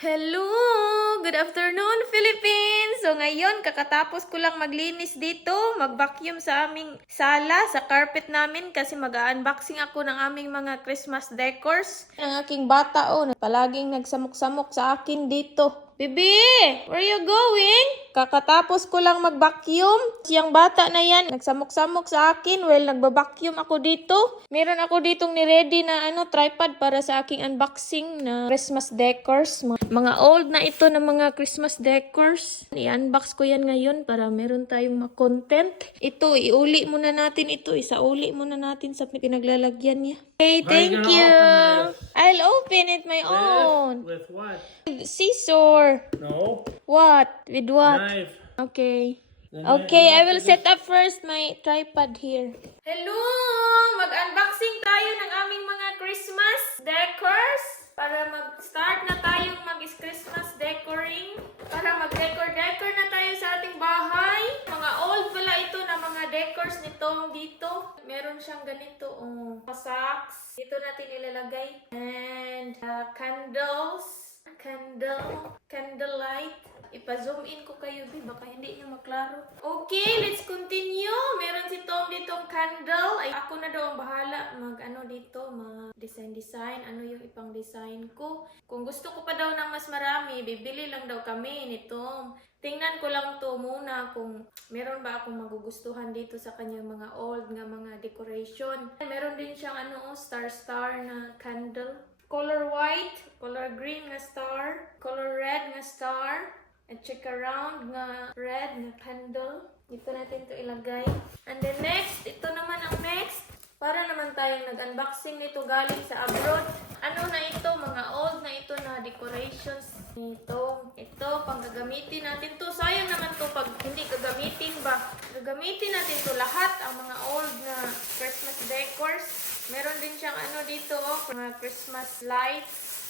Hello! Good afternoon, Philippines! So ngayon, kakatapos ko lang maglinis dito, mag-vacuum sa aming sala, sa carpet namin kasi mag-unboxing ako ng aming mga Christmas decors. Ang aking bata, palaging nagsamok-samok sa akin dito. Bibi! Where you going? Kakatapos ko lang mag-vacuum. Siyang bata na yan, nagsamok-samok sa akin. Well, nagba-vacuum ako dito. Meron ako ditong ni-ready na tripod para sa aking unboxing na Christmas decors. Mga old na ito na mga Christmas decors. I-unbox ko yan ngayon para meron tayong content. Ito, iuli muna natin ito. Isauli muna natin sa pinaglalagyan niya. Okay, thank you. I'll open it my own. With what? Scissor. No. What? With what? Knife. Okay. Then Okay, you I have will to set up first my tripod here. Hello! Mag-unboxing tayo ng aming mga Christmas decors para mag-start na tayong mag-Christmas decoring. Para mag-decor na tayo sa ating bahay. Mga old pala ito na mga decors nitong dito. Meron siyang ganito, socks. Dito natin ilalagay. And candles. Candlelight. Ipa-zoom in ko kayo, baka hindi nyo maklaro. Okay, let's continue. Meron si Tom ditong candle. Ay, ako na daw ang bahala dito, mag-design. Ano yung ipang design ko. Kung gusto ko pa daw ng mas marami, bibili lang daw kami ni Tom. Tingnan ko lang to muna kung meron ba akong magugustuhan dito sa kanyang mga old nga mga decoration. Meron din siyang star na candle. Color white, color green nga star, color red nga star, at check round nga red nga candle. Dito natin to ilagay. And then next, ito naman ang next. Para naman tayong nag-unboxing nito galing sa abroad. Ano na ito? Mga old na ito na decorations. Ito, pang gagamitin natin to. Sayang naman to pag hindi gagamitin ba. Gagamitin natin to lahat, ang mga old na Christmas decors. Meron din siyang dito, mga Christmas lights.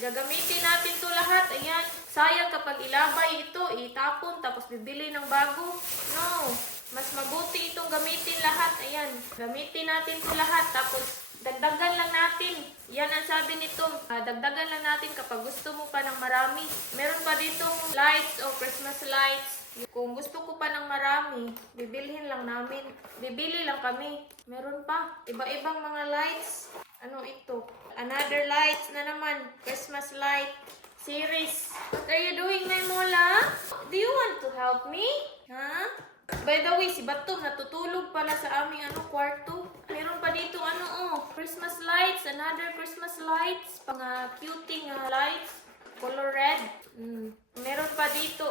Gagamitin natin to lahat. Ayan. Sayang kapag ilabay ito, itapon, tapos bibili ng bago. No. Mas mabuti itong gamitin lahat. Ayan. Gamitin natin to lahat. Tapos, dagdagan lang natin. Yan ang sabi nito. Dagdagan lang natin kapag gusto mo pa ng marami. Meron pa ditong lights o Christmas lights. Kung gusto ko pa ng marami, bibilhin lang namin. Bibili lang kami. Meron pa. Iba-ibang mga lights. Ano ito? Another lights na naman. Christmas light series. What are you doing, my Mola? Do you want to help me? Huh? By the way, si Batom natutulog pala sa aming kwarto. Meron pa dito Christmas lights. Another Christmas lights. Mga cutie nga lights. Color red. Meron pa dito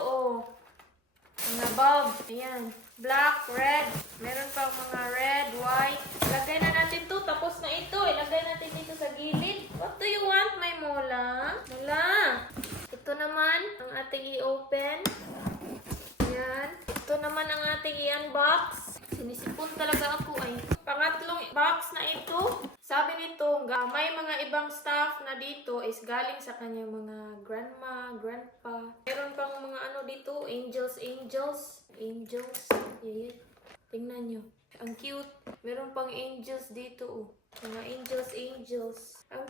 mga bulb. Ayan. Black, red. Meron pa mga red, white. Ilagay na natin to. Tapos na ito. Ilagay natin dito sa gilid. What do you want, my Mola? Mola. Ito naman ang ating i-open. Ayan. Ito naman ang ating i-unbox. Sinisipon talaga ako ay. Pangatlong box na ito. Sabi nito, may mga ibang stuff na dito is galing sa kanyang mga grandma, grandpa. Meron pang mga dito, angels. Yeah. Tingnan nyo. Ang cute. Meron pang angels dito. Mga angels. Ang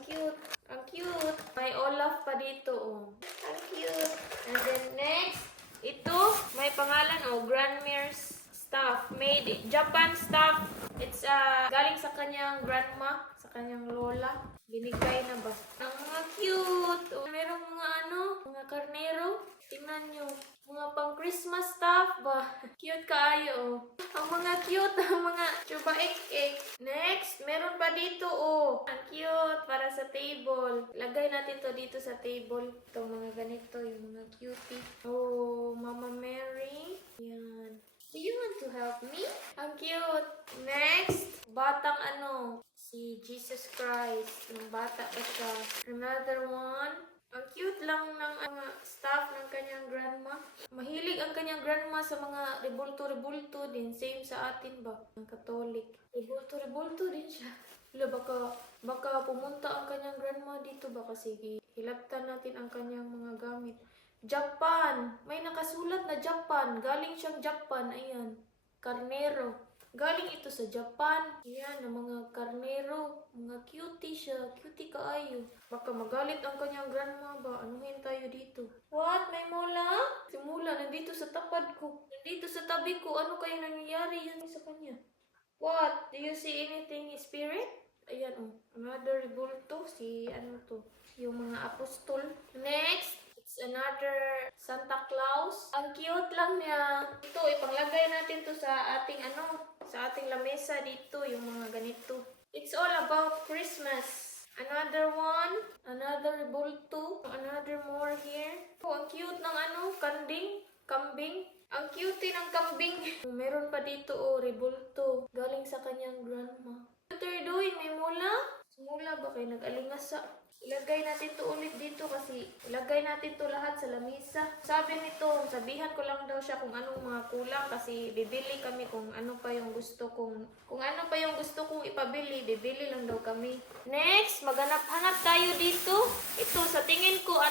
cute. May Olaf pa dito. Ang cute. And then next, ito, may pangalan Grandma's stuff. Made Japan stuff. It's galing sa kanyang grandma, sa kanyang lola. Binigay na ba? Ang mga cute. Merong mga mga karnero. Tingnan nyo. Mga pang Christmas stuff ba? Cute kaayo. Ang mga cute, ang mga chubaik. Next, meron pa dito Ang cute para sa table. Lagay natin to dito sa table. Itong mga ganito, yung mga cutie. Mama Mary. Yan. Do you want to help me? Ang cute. Next, batang si Jesus Christ. Yung bata pa siya. Another one. Ang cute lang ng staff ng kanyang grandma. Mahilig ang kanyang grandma sa mga rebulto din. Same sa atin ba? Ang Katolik. Rebulto din siya. Baka pumunta ang kanyang grandma dito ba? Kasi hilaptan natin ang kanyang mga gamit. Japan. May nakasulat na Japan. Galing siyang Japan. Ayan. Karnero. Galing ito sa Japan. Yan, ang mga karnero. Mga cutie siya. Cutie kaayo. Baka magalit ang kanyang grandma ba? Anuhin tayo dito. What? May mula? Si Mula, nandito sa tapad ko. Nandito sa tabi ko. Ano kayo nangyayari yan sa kanya? What? Do you see anything, spirit? Ayan, oh. Another bulto. Si, ano to? Yung mga apostol. Next. It's another Santa Claus. Ang cute lang niya. Ito, ipanglagay natin to sa ating sa ating lamesa dito, yung mga ganito. It's all about Christmas. Another one, another bulto, another more here. Oh, ang cute ng kambing. Ang cute ng kambing. Meron pa dito, oh, rebulto. Galing sa kanyang grandma. What are you doing? May mula? Mula ba kayo nag-alingasa? Ilagay natin to ulit dito kasi ilagay natin to lahat sa lamisa. Sabi nito, sabihan ko lang daw siya kung anong mga kulang kasi bibili kami kung ano pa yung gusto kong ipabili, bibili lang daw kami. Next, maghanap-hanap tayo dito. Ito, sa tingin ko,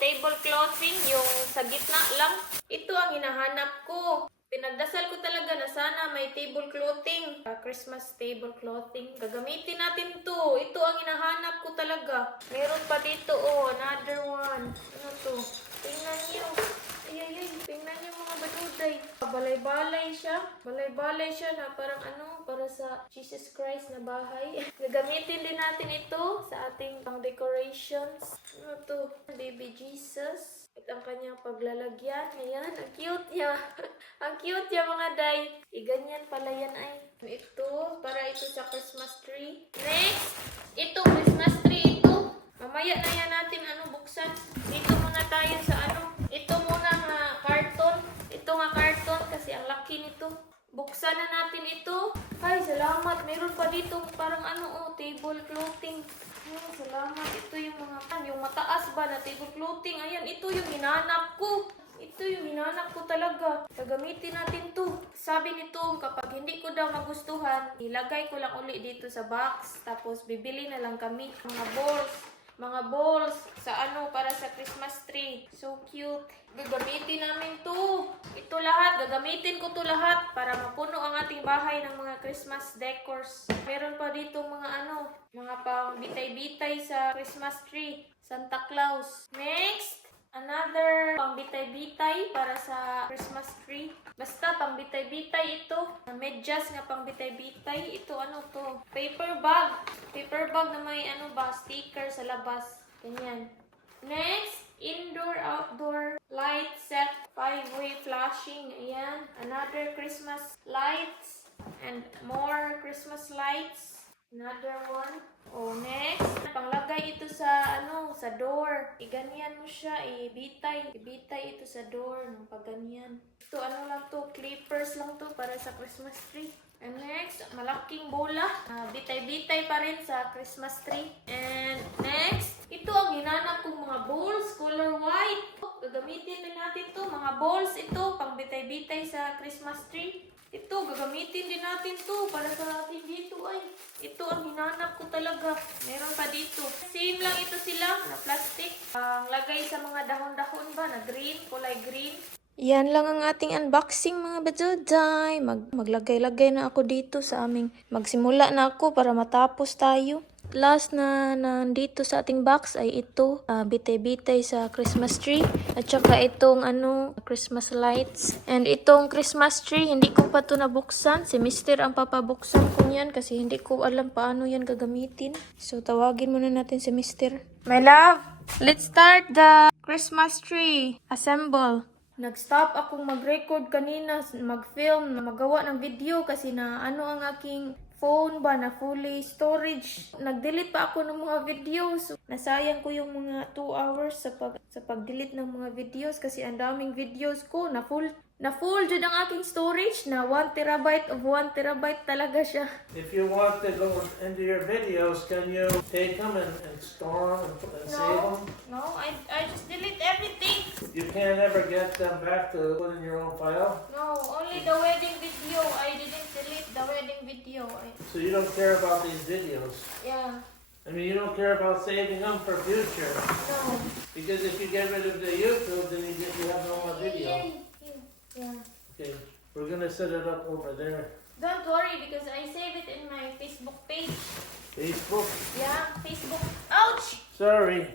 table clothing, yung sa gitna lang. Ito ang hinahanap ko. Pinagdasal ko talaga na sana may table clothing. Christmas table clothing. Gagamitin natin to. Ito ang hinahanap ko talaga. Meron pa dito, oh, another one. Ano to? Tingnan niyo. Ay. Tingnan niyo mga baduday. Balay-balay siya. Balay-balay siya na parang para sa Jesus Christ na bahay. Gagamitin din natin ito sa ating pang decorations. Ano to? Baby Jesus. At ang kanyang paglalagyan. Ayan, ang cute niya. Ang cute niya mga day. Ganyan pala yan ay. Ito, para ito sa Christmas tree. Next, ito Christmas tree ito. Mamaya na yan natin buksan. Dito muna tayo sa Ito muna nga karton. Ito nga karton kasi ang laki nito. Buksan na natin ito. Ay, salamat. Meron pa dito parang table clothing. Ay, salamat. Ito yung yung mataas ba na table clothing. Ayan, ito yung hinanap ko. Ito yung hinanap ko talaga. Gagamitin natin to. Sabi nito, kapag hindi ko daw magustuhan, ilagay ko lang uli dito sa box. Tapos, bibili na lang kami. Mga balls sa para sa Christmas tree. So cute. Gagamitin namin to. Ito lahat, gagamitin ko to lahat para mapuno ang ating bahay ng mga Christmas decors. Meron pa dito mga pang bitay-bitay sa Christmas tree. Santa Claus. Next, another pang bitay-bitay para sa Christmas tree. Basta pang bitay-bitay ito. Medyas nga pang bitay-bitay. Ito to? Paper bag. Paper bag na may sticker sa labas. Ganyan. Next, indoor-outdoor light set. 5-way flashing. Ayan. Another Christmas lights. And more Christmas lights. Another one. Oh, next. Panglagay ito sa door. Iganyan mo siya, ibitay. Ibitay ito sa door ng pagganyan. Ito lang to, clippers lang to para sa Christmas tree. And next, malaking bola. Bitay-bitay pa rin sa Christmas tree. And next, ito ang hinanap kong mga bowls, color white. Gagamitin din natin to, mga bowls ito, pang bitay-bitay sa Christmas tree. Ito, gagamitin din natin to para sa atin dito ay. Ito ang hinanap ko talaga. Meron pa dito. Same lang ito sila na plastic. Ang lagay sa mga dahon-dahon ba na green, kulay green. Yan lang ang ating unboxing mga baduday. Maglagay-lagay na ako dito sa aming magsimula na ako para matapos tayo. Last na nandito sa ating box ay ito, bitay-bitay sa Christmas tree. At saka itong Christmas lights. And itong Christmas tree, hindi ko pa ito nabuksan. Si Mr. ang papabuksan ko yan kasi hindi ko alam paano yan gagamitin. So tawagin muna natin si Mr. My love, let's start the Christmas tree. Assemble. Nag-stop akong mag-record kanina, mag-film, magawa ng video kasi na ang aking phone ba na fully storage. Nag-delete pa ako ng mga videos. Nasayang ko yung mga 2 hours sa pag-delete ng mga videos kasi ang daming videos ko na full dyan ang aking storage na 1 terabyte of 1 terabyte talaga siya. If you want to go into your videos, can you take them and store them and save them? No, I just delete everything. You can't ever get them back to put in your own file? No, only the wedding video. I didn't delete the wedding video. So you don't care about these videos? Yeah. I mean, you don't care about saving them for future? No. Because if you get rid of the YouTube, then you have no more video. Yeah. Okay, we're gonna set it up over there. Don't worry because I save it in my Facebook page. Facebook? Yeah, Facebook. Ouch! Sorry.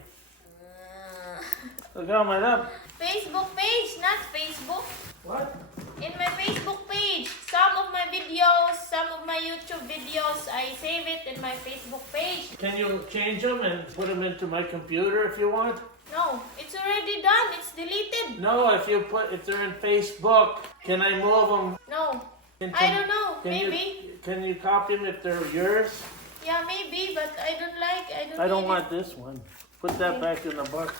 Look how my up. Facebook page, not Facebook. What? In my Facebook page, some of my videos, some of my YouTube videos, I save it in my Facebook page. Can you change them and put them into my computer if you want? No, it's already done. It's deleted. No, if they're in Facebook, can I move them? No, Can- I don't know. Can Maybe. Can you copy them if they're yours? Yeah, maybe, but I don't like. I don't need want it. this one. Put that back in the box.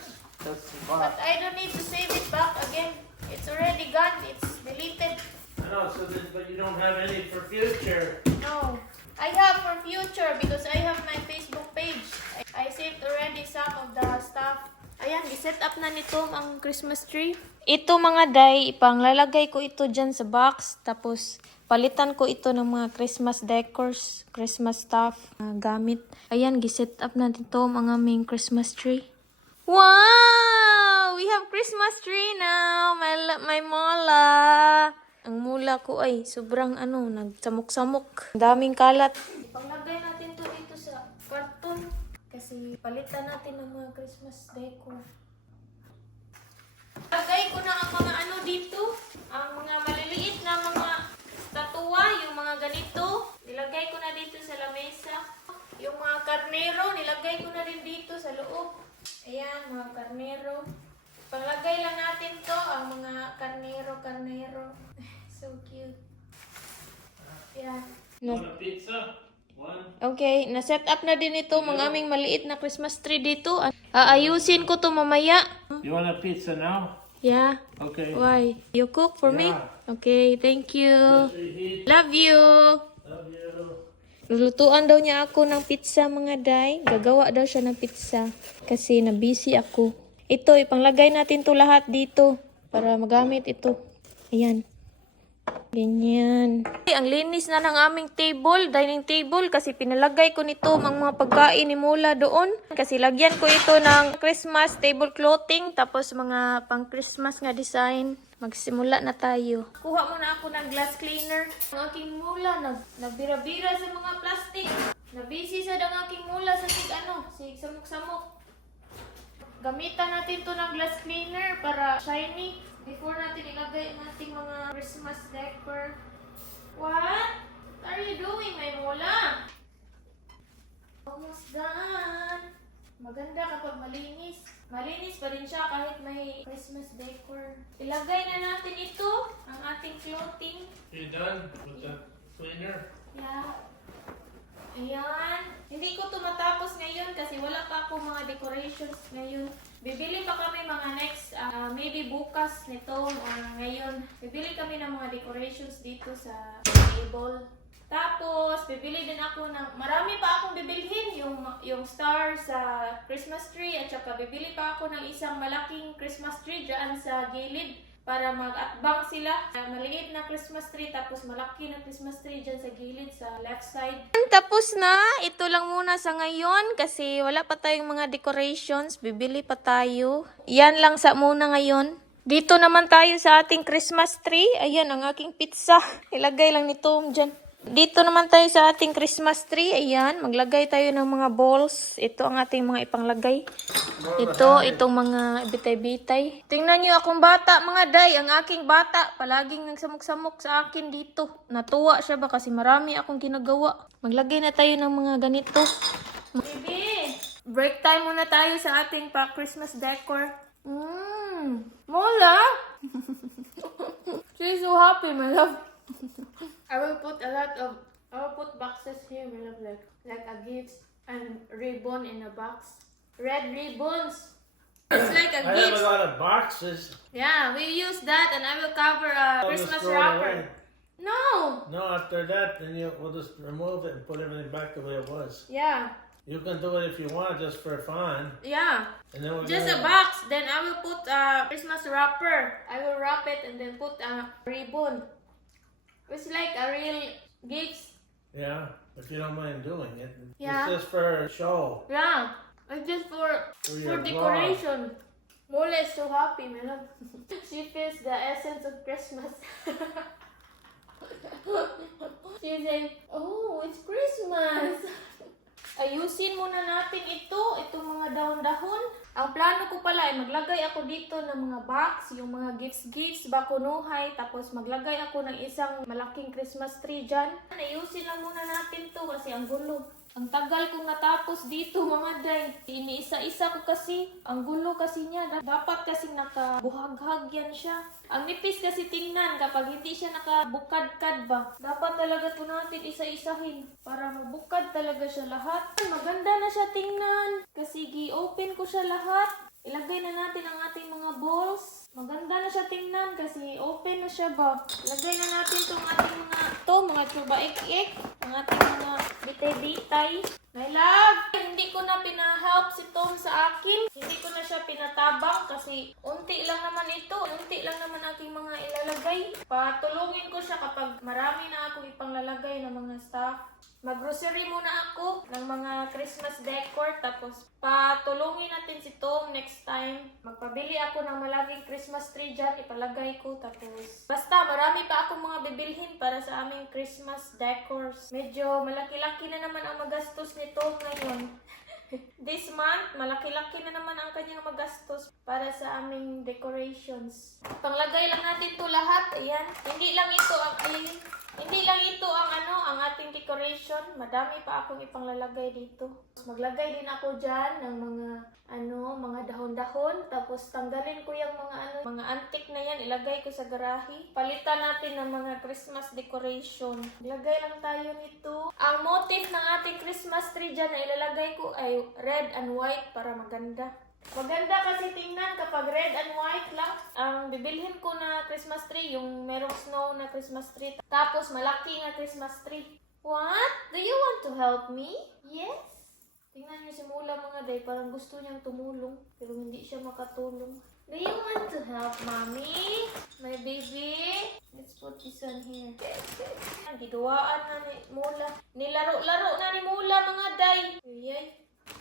That's the box. But I don't need to save it back again. It's already gone. It's deleted. I know, but you don't have any for future. No, I have for future because I have my Facebook page. I saved already some of the stuff. Ayan, i-set up na nito ang Christmas tree. Ito mga day, ipanglalagay ko ito dyan sa box. Tapos, palitan ko ito ng mga Christmas decors, Christmas stuff, gamit. Ayan, gi-set up na nito ang aming Christmas tree. Wow! We have Christmas tree now! My mula. Ang mula ko ay sobrang nagsamok-samok. Daming kalat. Ipanglagay natin to dito sa karton. Kasi palitan natin ng mga Christmas decor. Lagay ko na ang mga dito. Ang mga maliliit na mga statua, yung mga ganito. Nilagay ko na dito sa lamesa. Yung mga karnero, nilagay ko na rin dito sa loob. Ayan, mga karnero. Panglagay lang natin to, ang mga karnero. So cute. Ayan. Want a pizza? One? Okay, na-set up na din ito, mga aming maliit na Christmas tree dito. Aayusin ko to mamaya. You want a pizza now? Yeah. Okay. Why? You cook for me? Yeah. Okay, thank you. Reheat. Love you. Love you. Lulutuan daw niya ako ng pizza mga day. Gagawa daw siya ng pizza. Kasi na-busy ako. Ito, ipanglagay natin to lahat dito. Para magamit ito. Ayan. Ganyan. Ang linis na ng aming table, dining table. Kasi pinalagay ko nito ang mga pagkain ni Mula doon. Kasi lagyan ko ito ng Christmas table clothing. Tapos mga pang Christmas nga design. Magsimula na tayo. Kuha muna ako ng glass cleaner. Ang aking mula, nagbira-bira sa mga plastic. Nabisi sa ang aking mula sa sig samok-samok. Gamitan natin to ng glass cleaner para shiny. Before natin ilagay ang ating mga Christmas decor. What are you doing, my mula? Almost done. Maganda kapag malinis. Malinis pa rin siya kahit may Christmas decor. Ilagay na natin ito, ang ating clothing. You done with the cleaner? Yeah. Ayan. Hindi ko ito matapos ngayon kasi wala pa ako mga decorations ngayon. Bibili pa kami mga next, maybe bukas nito or ngayon. Bibili kami ng mga decorations dito sa table. Tapos, bibili din ako ng, marami pa akong bibilhin, yung star sa Christmas tree, at saka bibili pa ako ng isang malaking Christmas tree dyan sa gilid para mag-atbang sila. Maliit na Christmas tree, tapos malaki na Christmas tree dyan sa gilid, sa left side. Tapos na, ito lang muna sa ngayon kasi wala pa tayong mga decorations, bibili pa tayo. Yan lang sa muna ngayon. Dito naman tayo sa ating Christmas tree. Ayan, ang aking pizza. Ilagay lang nito dyan. Dito naman tayo sa ating Christmas tree. Ayan, maglagay tayo ng mga balls. Ito ang ating mga ipanglagay. Itong mga bitay-bitay. Tingnan nyo akong bata, mga day. Ang aking bata, palaging nagsamok-samok sa akin dito. Natuwa siya ba kasi marami akong ginagawa. Maglagay na tayo ng mga ganito. Baby, break time muna tayo sa ating pa-Christmas decor. Mola! She's so happy, my love. I will put boxes here, my love, like a gift and ribbon in a box. Red ribbons. It's like a I have gift. a lot of boxes. Yeah, we use that and I will cover a I'll just Christmas throw it wrapper. away. No. No, after that, then we'll just remove it and put everything back the way it was. Yeah. You can do it if you want, just for fun. Yeah. And then we're Just a gonna, box. Then I will put a Christmas wrapper. I will wrap it and then put a ribbon. It's like a real gift. yeah, if you don't mind doing it. Yeah. It's just for show. Yeah. It's just for your decoration. Mole is so happy, my love. She feels the essence of Christmas. She said, oh, it's Christmas. Ayusin muna natin itong mga dahon-dahon. Ang plano ko pala ay maglagay ako dito ng mga box, yung mga gifts, bakunuhay, tapos maglagay ako ng isang malaking Christmas tree dyan. Ayusin lang muna natin to kasi ang gulo. Ang tagal kong natapos dito mga day. Iniisa-isa ko kasi. Ang gulo kasi niya. Dapat kasi nakabuhag-hag yan siya. Ang nipis kasi tingnan kapag hindi siya nakabukad-kad ba. Dapat talaga ito natin isa-isahin para mabukad talaga siya lahat. Maganda na siya tingnan. Kasi gi-open ko siya lahat. Ilagay na natin ang ating mga balls. Maganda na siya tingnan kasi open na siya ba. Ilagay na natin itong ating mga chuba-ik-ik. Ang ating mga bitay-bitay. My love! Hindi ko na pina-help si Tom sa akin. Hindi ko na siya pinatabang kasi unti lang naman ito. Unti lang naman aking mga ilalagay. Patulungin ko siya kapag marami na akong ipanglalagay ng mga stuff. Mag-grocery muna ako ng mga Christmas decor tapos patulungin natin si Tom next time. Magpabili ako ng malaking Christmas tree dyan, ipalagay ko tapos basta marami pa akong mga bibilhin para sa aming Christmas decors. Medyo malaki-laki na naman ang magastos ni Tom ngayon. This month, malaki-laki na naman ang kanyang magastos para sa aming decorations. Panglagay lang natin to lahat. Ayan. Hindi lang ito ang ating decoration. Madami pa akong ipanglalagay dito. Maglagay din ako diyan ng mga dahon-dahon. Tapos tanggalin ko yung mga antique na yan. Ilagay ko sa garahe. Palitan natin ng mga Christmas decoration. Ilagay lang tayo nito. Ang motif ng ating Christmas tree dyan na ilalagay ko ay red and white para maganda. Maganda kasi tingnan kapag red and white lang. Ang bibilhin ko na Christmas tree, yung merong snow na Christmas tree. Tapos malaki na Christmas tree. What? Do you want to help me? Yes? Tingnan niyo si Mula mga day, parang gusto niyang tumulong. Pero hindi siya makatulong. Do you want to help, Mommy? My baby? Let's put this on here. Giduwaan na ni Mula. Nilaro-laro na ni Mula mga day. Ayay.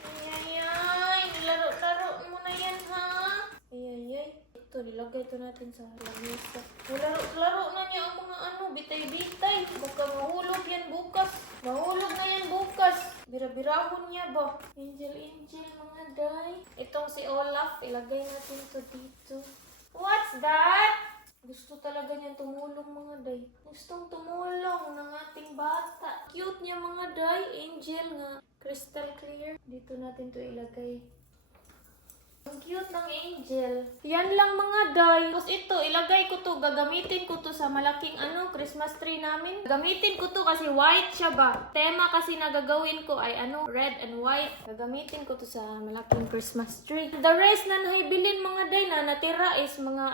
Ayay. Nilaro-laro mo na yan, ha? Ayay. Ito, nilagay ito natin sa lamesa. Nilaro-laro na niya ang mga bitay-bitay. Baka mahulog yan bukas. Mahulog na yan bukas. Bira-birahon niya ba? Angel, mga day. Itong si Olaf, ilagay natin ito dito. What's that? Gusto talaga niya tumulong mga day. Gustong tumulong ng ating bata. Cute niya mga day. Angel nga. Crystal clear. Dito natin to ilagay. Ang cute ng angel. Yan lang mga day. Tapos ito, ilagay ko to. Gagamitin ko to sa malaking Christmas tree namin. Gagamitin ko to kasi white siya ba. Tema kasi na gagawin ko ay red and white. Gagamitin ko to sa malaking Christmas tree. The rest na nahibilin mga day na natira is mga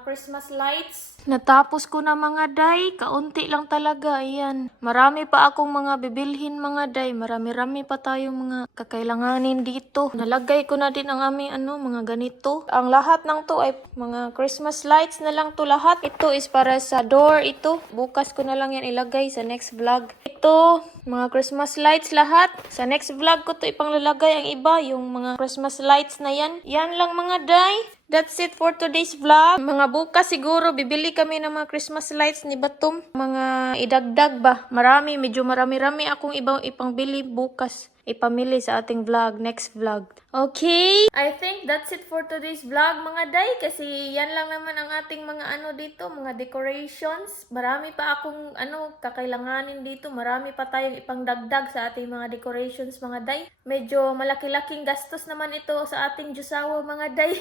Christmas lights. Natapos ko na mga day, kaunti lang talaga, ayan. Marami pa akong mga bibilhin mga day, marami-rami pa tayong mga kakailanganin dito. Nalagay ko na din ang aming mga ganito. Ang lahat ng to ay mga Christmas lights na lang to lahat. Ito is para sa door ito. Bukas ko na lang yan ilagay sa next vlog. Ito, mga Christmas lights lahat. Sa next vlog ko to ipanglalagay ang iba, yung mga Christmas lights na yan. Yan lang mga day. That's it for today's vlog. Mga bukas siguro, bibili kami ng mga Christmas lights ni Batum. Mga idagdag ba? Medyo marami-rami akong ibang ipangbili bukas. Ipamili sa ating vlog, next vlog. Okay? I think that's it for today's vlog mga day. Kasi yan lang naman ang ating mga dito, mga decorations. Marami pa akong kakailanganin dito. Marami pa tayong ipangdagdag sa ating mga decorations mga day. Medyo malaki-laking gastos naman ito sa ating Diyosawa mga day.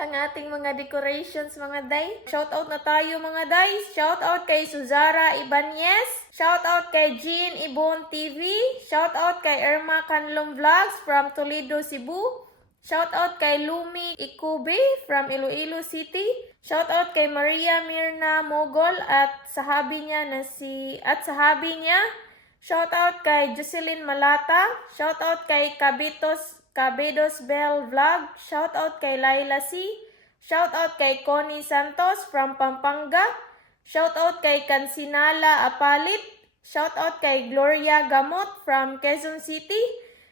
Ang ating mga decorations mga day. Shoutout na tayo mga day. Shoutout kay Suzara Ibanez. Shoutout kay Jean Ibon TV. Shoutout kay Irma Canlong Vlogs from Toledo, Cebu. Shoutout kay Lumi Ikube from Iloilo City. Shoutout kay Maria Mirna Mogol at sahabi niya. Shoutout kay Jocelyn Malata. Shoutout kay Cabedos Bell Vlog. Shoutout kay Laila C. Shoutout kay Connie Santos from Pampanga. Shoutout kay Kansinala Apalit. Shoutout kay Gloria Gamot from Quezon City.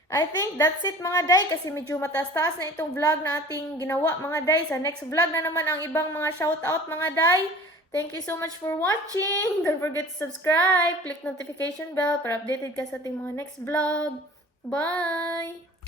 I think that's it mga day kasi medyo mataas-taas na itong vlog na ating ginawa mga day. Sa next vlog na naman ang ibang mga shoutout mga day. Thank you so much for watching. Don't forget to subscribe. Click notification bell para updated ka sa ating mga next vlog. Bye!